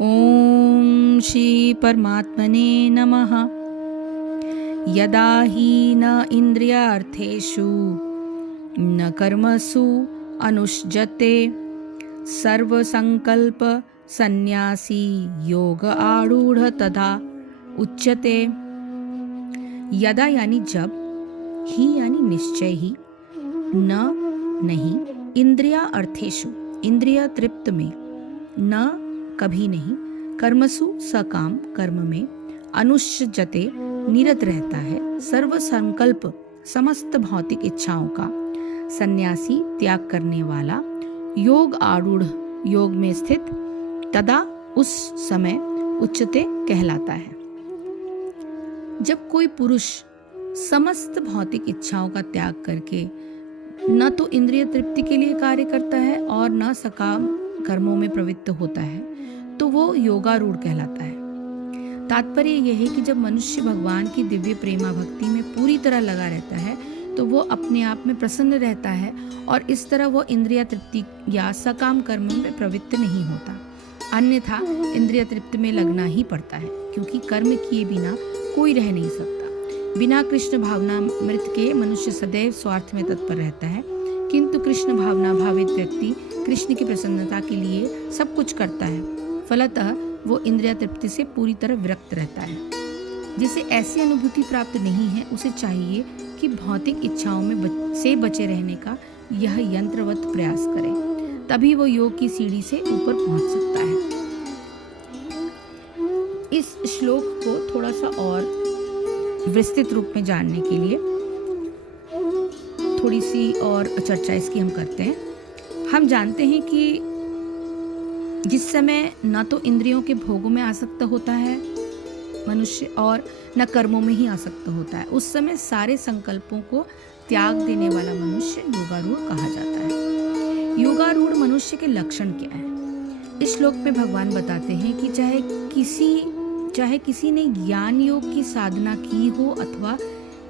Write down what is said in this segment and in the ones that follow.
ओम श्री परमात्मने नमः। यदा हि न इंद्रियार्थेषु न कर्मसु अनुष्जते सर्वसंकल्प सन्यासी योग आरूढ़ तथा उच्यते। यदा यानी जब, ही यानी निश्चय ही, न नहीं, इंद्रिया अर्थेषु इंद्रिया तृप्त में, न कभी नहीं, कर्मसु सकाम कर्म में, अनुष्जते निरत रहता है, सर्व संकल्प समस्त भौतिक इच्छाओं का, सन्यासी त्याग करने वाला, योग आरूढ़ योग में स्थित, तदा उस समय उच्चते कहलाता है। जब कोई पुरुष समस्त भौतिक इच्छाओं का त्याग करके न तो इंद्रिय तृप्ति के लिए कार्य करता है और न सकाम कर्मों में प्रवृत्त होता है, तो वो योगारूढ़ कहलाता है। तात्पर्य यह है कि जब मनुष्य भगवान की दिव्य प्रेमा भक्ति में पूरी तरह लगा रहता है तो वो अपने आप में प्रसन्न रहता है और इस तरह वो इंद्रिय तृप्ति या सकाम कर्म में प्रवृत्त नहीं होता। अन्यथा इंद्रिय तृप्ति में लगना ही पड़ता है, क्योंकि कर्म किए बिना कोई रह नहीं सकता। बिना कृष्ण भावना मृत के मनुष्य सदैव स्वार्थ में तत्पर रहता है, किंतु कृष्ण भावना भावित व्यक्ति कृष्ण की प्रसन्नता के लिए सब कुछ करता है। फलतः वो इंद्रिय तृप्ति से पूरी तरह विरक्त रहता है। जिसे ऐसी अनुभूति प्राप्त नहीं है, उसे चाहिए कि भौतिक इच्छाओं में से बचे रहने का यह यंत्रवत प्रयास करे, तभी वो योग की सीढ़ी से ऊपर पहुंच सकता है। इस श्लोक को थोड़ा सा और विस्तृत रूप में जानने के लिए थोड़ी सी और चर्चा इसकी हम करते हैं। हम जानते हैं कि जिस समय न तो इंद्रियों के भोगों में आसक्त होता है मनुष्य और न कर्मों में ही आसक्त होता है, उस समय सारे संकल्पों को त्याग देने वाला मनुष्य योगारूढ़ कहा जाता है। योगारूढ़ मनुष्य के लक्षण क्या है? इस श्लोक में भगवान बताते हैं कि चाहे किसी ने ज्ञान योग की साधना की हो अथवा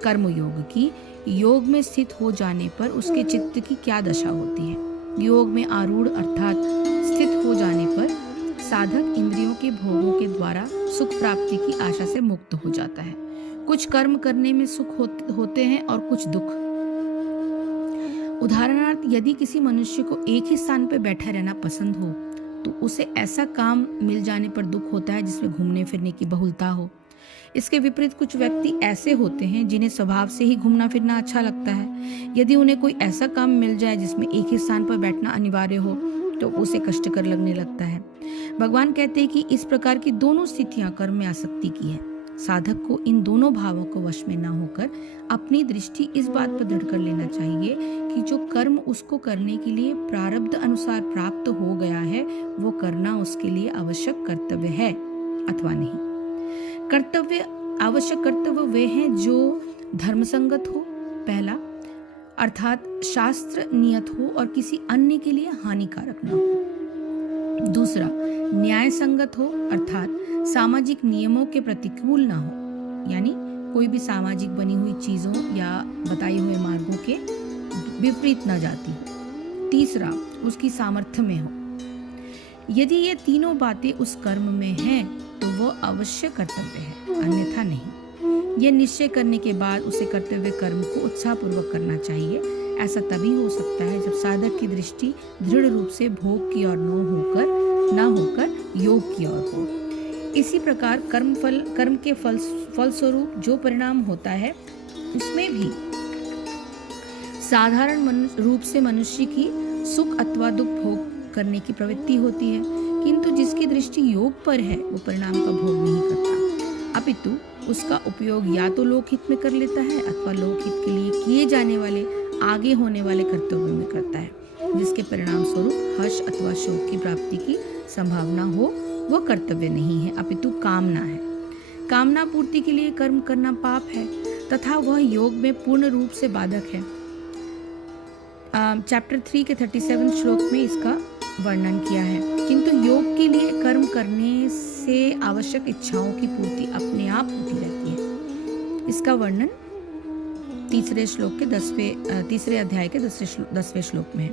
कर्म योग की, योग में स्थित हो जाने पर उसके चित्त की क्या दशा होती है। योग में आरूढ़ अर्थात स्थित हो जाने पर साधक इंद्रियों के भोगों के द्वारा सुख प्राप्ति की आशा से मुक्त हो जाता है। कुछ कर्म करने में सुख होते हैं और कुछ दुख। उदाहरणार्थ, यदि किसी मनुष्य को एक ही स्थान पर बैठा रहना पसंद हो तो उसे ऐसा काम मिल जाने पर दुख होता है जिसमें घूमने फिरने की बहुलता हो। इसके विपरीत कुछ व्यक्ति ऐसे होते हैं जिन्हें स्वभाव से ही घूमना फिरना अच्छा लगता है। यदि उन्हें कोई ऐसा काम मिल जाए जिसमें एक ही स्थान पर बैठना अनिवार्य हो तो उसे कष्टकर लगने लगता है। भगवान कहते हैं कि इस प्रकार की दोनों स्थितियां कर्म में आसक्ति की है। साधक को इन दोनों भावों को वश में न होकर अपनी दृष्टि इस बात पर दृढ़ कर लेना चाहिए कि जो कर्म उसको करने के लिए प्रारब्ध अनुसार प्राप्त हो गया है वो करना उसके लिए आवश्यक कर्तव्य है अथवा नहीं। कर्तव्य आवश्यक कर्तव्य वे हैं जो धर्मसंगत हो, पहला, अर्थात शास्त्र नियत हो और किसी अन्य के लिए हानिकारक न हो। दूसरा, न्याय संगत हो अर्थात सामाजिक नियमों के प्रतिकूल न हो, यानी कोई भी सामाजिक बनी हुई चीजों या बताए हुए मार्गों के विपरीत न जाती हो। तीसरा, उसकी सामर्थ्य में हो। यदि ये तीनों बातें उस कर्म में हैं तो वो अवश्य कर्तव्य है, अन्यथा नहीं। यह निश्चय करने के बाद उसे कर्तव्य कर्म को उत्साहपूर्वक करना चाहिए। ऐसा तभी हो सकता है जब साधक की दृष्टि दृढ़ रूप से भोग की ओर न होकर योग की ओर हो। इसी प्रकार कर्म के फलस्वरूप जो परिणाम होता है उसमें भी साधारण रूप से मनुष्य की सुख अथवा दुख भोग करने की प्रवृत्ति होती है, किंतु जिसकी दृष्टि योग पर है वो परिणाम का भोग नहीं करता, अपितु उसका उपयोग या तो लोकहित में कर लेता है अथवा लोकहित के लिए किए जाने वाले आगे होने वाले कर्तव्यों में करता है, जिसके परिणाम स्वरूप हर्ष अथवा शोक की प्राप्ति की संभावना हो। वह कर्तव्य नहीं है अपितु कामना है। कामना पूर्ति के लिए कर्म करना पाप है तथा वह योग में पूर्ण रूप से बाधक है। चैप्टर 3 के 37 श्लोक में इसका वर्णन किया है। किंतु योग के लिए कर्म करने से आवश्यक इच्छाओं की पूर्ति अपने आप होती रहती है। इसका वर्णन तीसरे अध्याय के 10वें श्लोक में है।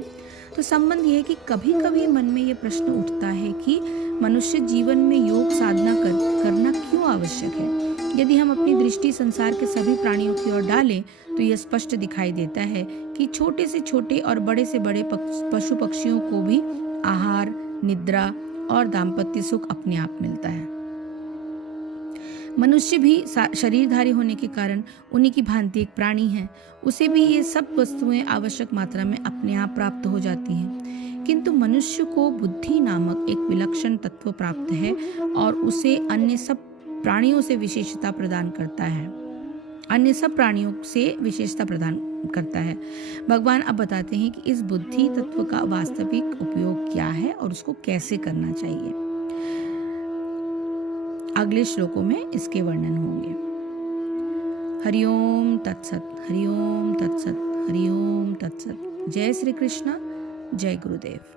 तो संबंध ये है कि कभी कभी मन में ये प्रश्न उठता है कि मनुष्य जीवन में योग साधना करना क्यों आवश्यक है। यदि हम अपनी दृष्टि संसार के सभी प्राणियों की ओर डालें तो यह स्पष्ट दिखाई देता है कि छोटे से छोटे और बड़े से बड़े पशु पक्षियों को भी आहार, निद्रा और दाम्पत्य सुख अपने आप मिलता है। मनुष्य भी शरीरधारी होने के कारण उन्हीं की भांति एक प्राणी है, उसे भी ये सब वस्तुएं आवश्यक मात्रा में अपने आप प्राप्त हो जाती हैं। किंतु मनुष्य को बुद्धि नामक एक विलक्षण तत्व प्राप्त है और उसे अन्य सब प्राणियों से विशेषता प्रदान करता है। भगवान अब बताते हैं कि इस बुद्धि तत्व का वास्तविक उपयोग क्या है और उसको कैसे करना चाहिए। अगले श्लोकों में इसके वर्णन होंगे। हरिओम तत्सत, हरिओम तत्सत, हरिओम तत्सत। जय श्री कृष्ण, जय गुरुदेव।